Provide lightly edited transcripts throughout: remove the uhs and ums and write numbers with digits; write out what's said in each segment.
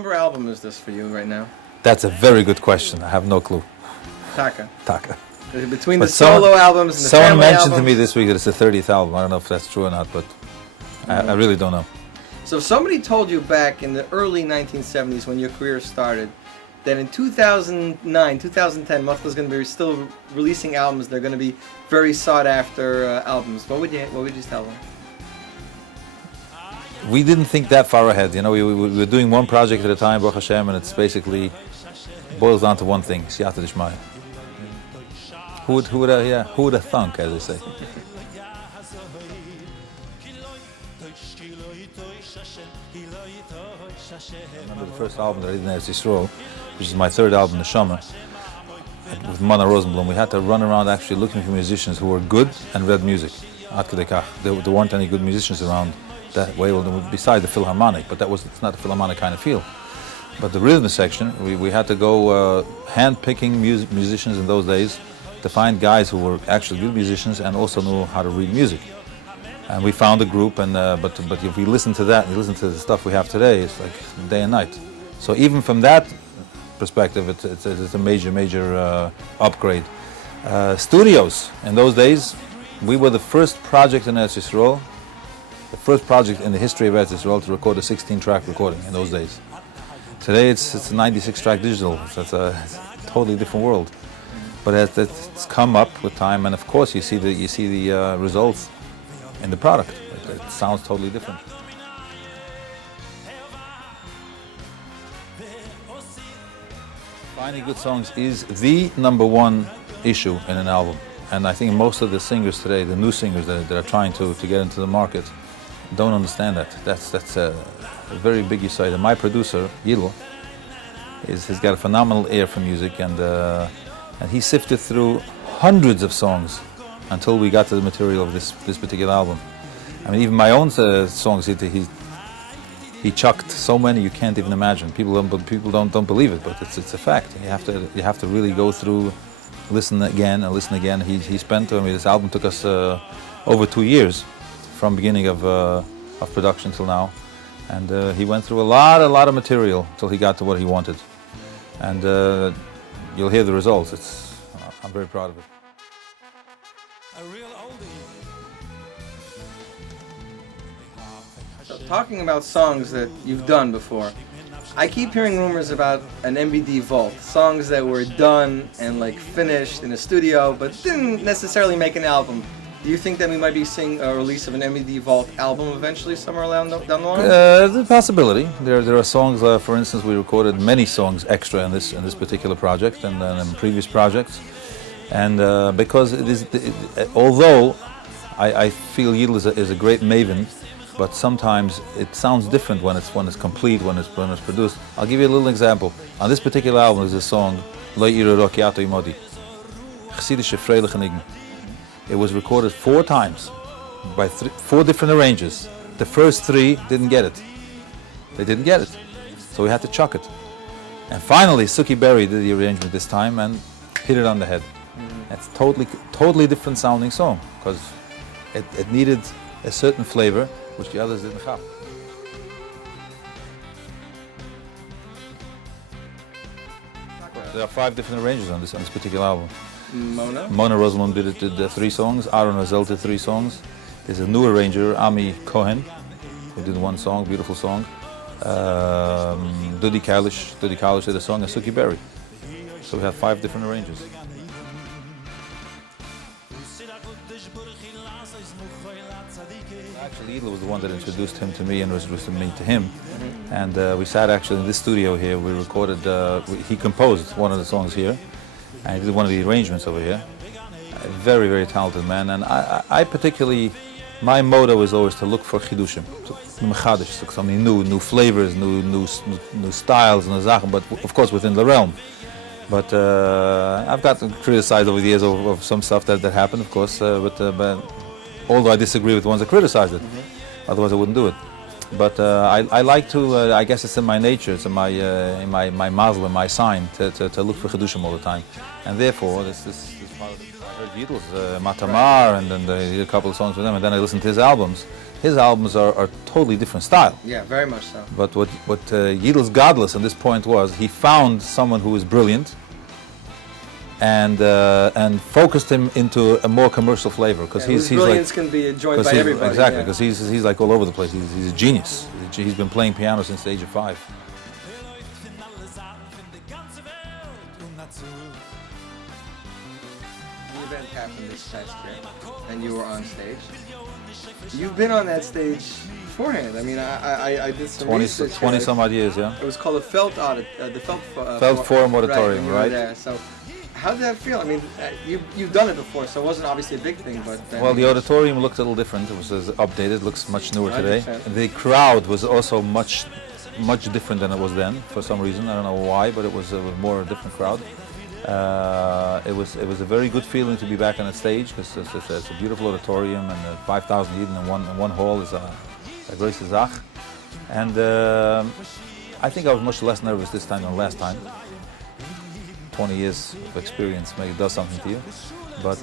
number album is this for you right now? That's a very good question. I have no clue. Taka. Between But the solo albums and the someone family mentioned albums. to me this week that it's the 30th album. I don't know if that's true or not, but I really don't know. So if somebody told you back in the early 1970s when your career started that in 2009, 2010, Muffler's going to be still releasing albums, they're going to be very sought after albums, what would you tell them? We didn't think that far ahead. You know, we were doing one project at a time, Baruch Hashem, and it's basically boils down to one thing: Siyata D'Shmaya. Who would have thunk, as they say? I remember the first album that I did in Eretz Yisrael, which is my third album, Neshama, with Mana Rosenblum. We had to run around actually looking for musicians who were good and read music. Ad kedei kach. There weren't any good musicians around that way, besides the Philharmonic, but it's not a Philharmonic kind of feel. But the rhythm section, we had to go hand-picking musicians in those days to find guys who were actually good musicians and also knew how to read music. And we found a group, and but if we listen to that and listen to the stuff we have today, it's like day and night. So even from that perspective, it's a major upgrade. Studios, in those days, we were the first project in Eretz Yisrael, the first project in the history of Eretz Yisrael to record a 16-track recording in those days. Today it's a 96-track digital. It's a totally different world. But it's come up with time, and of course you see the results in the product. It sounds totally different. Finding good songs is the number one issue in an album, and I think most of the singers today, the new singers that are trying to get into the market, don't understand that. That's a very big issue. And my producer, Yilo, he's got a phenomenal ear for music, and he sifted through hundreds of songs until we got to the material of this particular album. I mean, even my own songs, he chucked so many you can't even imagine. People don't believe it, but it's a fact. You have to really go through, listen again. He spent, this album took us over 2 years, from beginning of production till now, and he went through a lot of material till he got to what he wanted, and you'll hear the results. I'm very proud of it. So talking about songs that you've done before, I keep hearing rumors about an MBD vault, songs that were done and finished in a studio but didn't necessarily make an album. Do you think that we might be seeing a release of an MBD Vault album eventually somewhere down the line? There's a possibility. There are songs, for instance, we recorded many songs extra in this particular project and in previous projects. And because although I feel Yidl is a great maven, but sometimes it sounds different when it's complete, when it's produced. I'll give you a little example. On this particular album is a song, Lo Iro Rokiato Imodi, Chassidische Freiliche Nigen. It was recorded 4 times by 4 different arrangers. The first 3 didn't get it. They didn't get it. So we had to chuck it. And finally, Suki Berry did the arrangement this time and hit it on the head. It's totally different sounding song because it needed a certain flavor which the others didn't have. There are 5 different arrangers on this particular album. Mona Rosenblum did 3 songs. Aaron Hazel did 3 songs. There's a new arranger, Ami Cohen, who did 1 song, beautiful song. Dudi Kalish did a song, and Suki Berry. So we have 5 different arrangers. Actually, Yidl was the one that introduced him to me and introduced me to him. And we sat actually in this studio here. We recorded, he composed one of the songs here. And he did one of the arrangements over here. A very, very talented man. And I particularly, my motto is always to look for chidushim, something new flavors, new styles, but of course within the realm. But I've gotten criticized over the years of some stuff that happened, of course. But although I disagree with the ones that criticized it, otherwise I wouldn't do it. But I like to. I guess it's in my nature. It's in my mazel, in my sign to look for chedushim all the time, and therefore this part of I heard Yidl's Matamar, and then I did a couple of songs with them, and then I listened to his albums. His albums are totally different style. Yeah, very much so. But what Yidl's godless on this point was, he found someone who was brilliant, and focused him into a more commercial flavor, because he's brilliance like, can be enjoyed by everybody. Exactly, because he's like all over the place. He's a genius. He's been playing piano since the age of 5. The event happened this past year, and you were on stage. You've been on that stage beforehand. I mean, I did some research. 20 some odd years, yeah. It was called the Felt Audit, the Felt Forum Auditorium, right? Right. So, how did that feel? I mean, you've done it before, so it wasn't obviously a big thing, but well, the auditorium looked a little different. It was updated, looks much newer today. 100%. The crowd was also much different than it was then, for some reason. I don't know why, but it was a more different crowd. It was a very good feeling to be back on the stage, because it's a beautiful auditorium, and 5,000 Yidden in one hall is a great zach. And I think I was much less nervous this time than last time. 20 years of experience maybe does something to you, but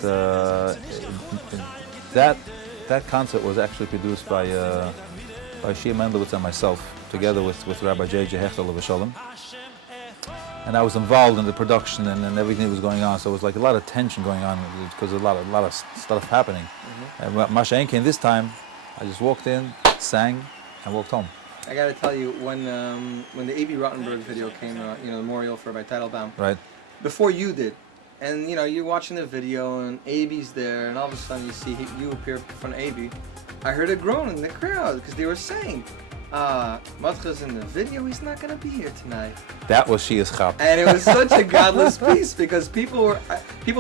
that concert was actually produced by Shia Mendelowitz and myself, together with Rabbi J.J. Hechtel of Shalom. And I was involved in the production and everything that was going on, so it was like a lot of tension going on, because a lot of stuff happening. Mm-hmm. And Masha Enkin, this time, I just walked in, sang, and walked home. I got to tell you, when the A.B. Rottenberg video came out, the memorial for Rabbi Teitelbaum, right, before you did, and you're watching the video, and A.B.'s there, and all of a sudden you see you appear in front of A.B. I heard a groan in the crowd, because they were saying, Matcha's in the video, he's not going to be here tonight. That was Shia's chap. And it was such a godless piece, because people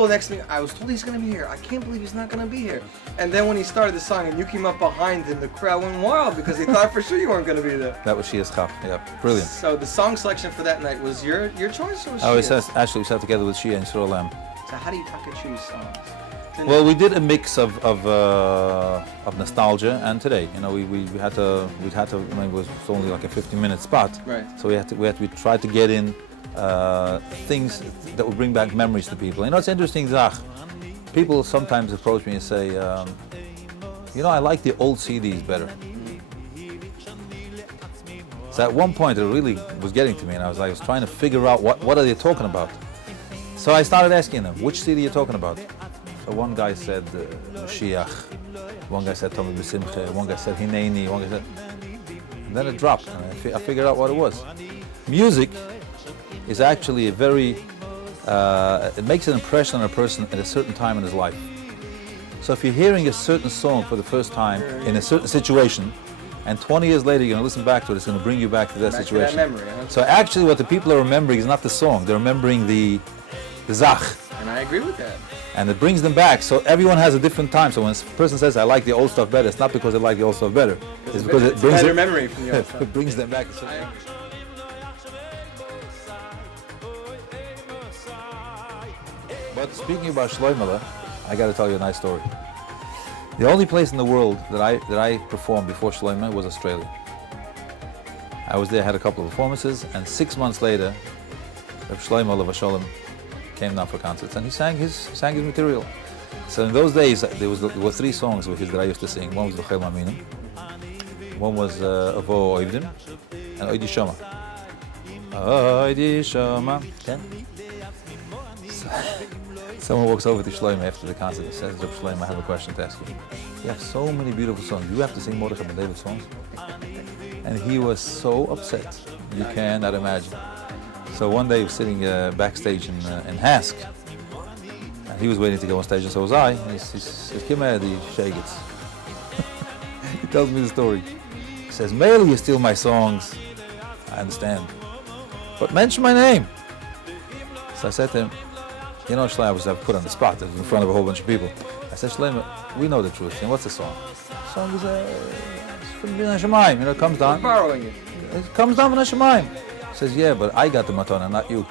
next to me, I was told he's going to be here. I can't believe he's not going to be here. And then when he started the song and you came up behind him, the crowd went wild, because they thought for sure you weren't going to be there. That was Shia's chap, yeah, brilliant. So the song selection for that night was your choice, or was Shia's? Actually, we sat together with Shia and Yisrael Lam. So how do you talk and choose songs? Well, we did a mix of nostalgia and today. We had to. I mean, it was only like a 15-minute spot, right? So we tried to get in things that would bring back memories to people. It's interesting, Zach. People sometimes approach me and say, I like the old CDs better. So at one point, it really was getting to me, and I was trying to figure out what are they talking about. So I started asking them, which CD are you talking about? So one guy said Mashiach, one guy said Tomei B'Simcha, one guy said Hineini, one guy said... And then it dropped, and I figured out what it was. Music is actually a very... it makes an impression on a person at a certain time in his life. So if you're hearing a certain song for the first time in a certain situation, and 20 years later you're going to listen back to it, it's going to bring you back to that situation. To that memory, huh? So actually what the people are remembering is not the song, they're remembering the zach. And I agree with that. And it brings them back. So everyone has a different time. So when a person says, I like the old stuff better, it's not because they like the old stuff better. It's because it brings better memory from the old stuff. It brings them back. But speaking about Shlomo, I got to tell you a nice story. The only place in the world that I performed before Shlomo was Australia. I was there, had a couple of performances, and 6 months later, Reb Shlomo Alav Shalom came down for concerts, and he sang his material. So in those days, there were 3 songs of his that I used to sing. One was L'Chel Ma'aminim, one was Avo Oivdim, and Oidi Shoma. Oidi Shoma. Someone walks over to Shlomo after the concert and says, Reb Shlomo, I have a question to ask you. You have so many beautiful songs. You have to sing Mordeche and David songs? And he was so upset. You cannot imagine. So one day he was sitting backstage in Hask, and he was waiting to go on stage, and so was I. And he says, Kimmer, the Shagets. He tells me the story. He says, Mainly you steal my songs. I understand. But mention my name. So I said to him, Shlomo, I was put on the spot in front of a whole bunch of people. I said, Shlomo, we know the truth. And what's the song? The song is from Bin Hashemayim. It comes down. Borrowing it. It comes down from Hashemayim. He says, yeah, but I got the matana, not you.